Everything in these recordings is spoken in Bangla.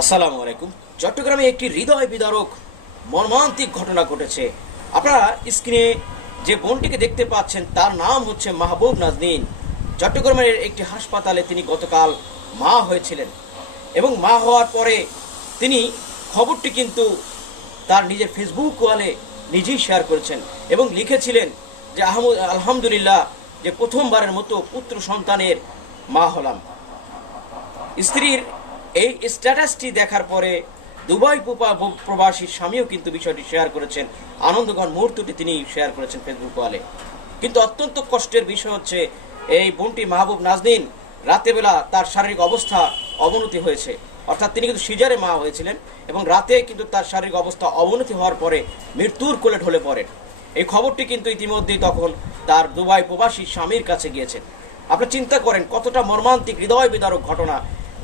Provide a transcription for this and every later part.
আসসালামু আলাইকুম। চট্টগ্রামে একটি হৃদয় বিদারক, মর্মান্তিক ঘটনা ঘটেছে। আপনারা স্ক্রিনে যে বোনটিকে দেখতে পাচ্ছেন, তার নাম হচ্ছে মাহবুব নাজনীন। চট্টগ্রামের একটি হাসপাতালে তিনি গতকাল মা হয়েছিলেন এবং মা হওয়ার পরে তিনি খবরটি কিন্তু তার নিজের ফেসবুক ওয়ালে নিজেই শেয়ার করেছেন এবং লিখেছিলেন যে আহমদ আলহামদুলিল্লাহ, যে প্রথমবারের মতো পুত্র সন্তানের মা হলাম। স্ত্রীর এই স্ট্যাটাসটি দেখার পরে দুবাই প্রবাসী স্বামীও কিন্তু বিষয়টি শেয়ার করেছেন। আনন্দগণ মুহূর্তটি তিনি শেয়ার করেছেন ফেসবুক ওয়ালে কিন্তু অত্যন্ত কষ্টের বিষয় হচ্ছে, এই বোনটি মাহবুব নাজদিন রাতেবেলা তার শারীরিক অবস্থা অবনতি হয়েছে। অর্থাৎ তিনি কিন্তু সিজারে মা হয়েছিলেন এবং রাতে কিন্তু তার শারীরিক অবস্থা অবনতি হওয়ার পরে মৃত্যুর কোলে ঢলে পড়েন। এই খবরটি কিন্তু ইতিমধ্যেই তখন তার দুবাই প্রবাসী স্বামীর কাছে গিয়েছেন আপনি চিন্তা করেন, কতটা মর্মান্তিক, হৃদয় বিদারক ঘটনা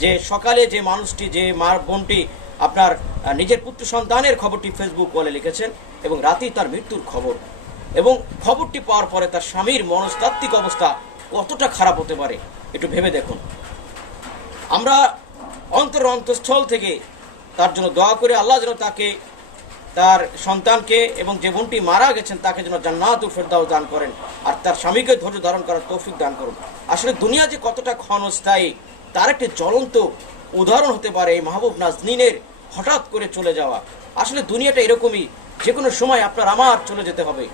যে সকালে যে মানুষটি, যে মার বোনটি আপনার নিজের পুত্র সন্তানের খবরটি ফেসবুক বলে লিখেছেন এবং রাতেই তার মৃত্যুর খবর। এবং খবরটি পাওয়ার পরে তার স্বামীর মনস্তাত্ত্বিক অবস্থা কতটা খারাপ হতে পারে, একটু ভেবে দেখুন। আমরা অন্তর অন্তঃস্থল থেকে তার জন্য দোয়া করে আল্লাহ যেন তাকে, তার সন্তানকে এবং যে বোনটি মারা গেছেন তাকে যেন জান্নাত ও ফেরদাও দান করেন আর তার স্বামীকে ধৈর্য ধারণ করার তৌফিক দান করুন। আসলে দুনিয়া যে কতটা ক্ষণস্থায়ী তার একটি জ্বলন্ত উদাহরণ হতে পারে এই মাহবুব নাজনিনের হঠাৎ করে চলে যাওয়া। আসলে দুনিয়াটা এরকমই যে কোনো সময় আপনার আমার চলে যেতে হবে।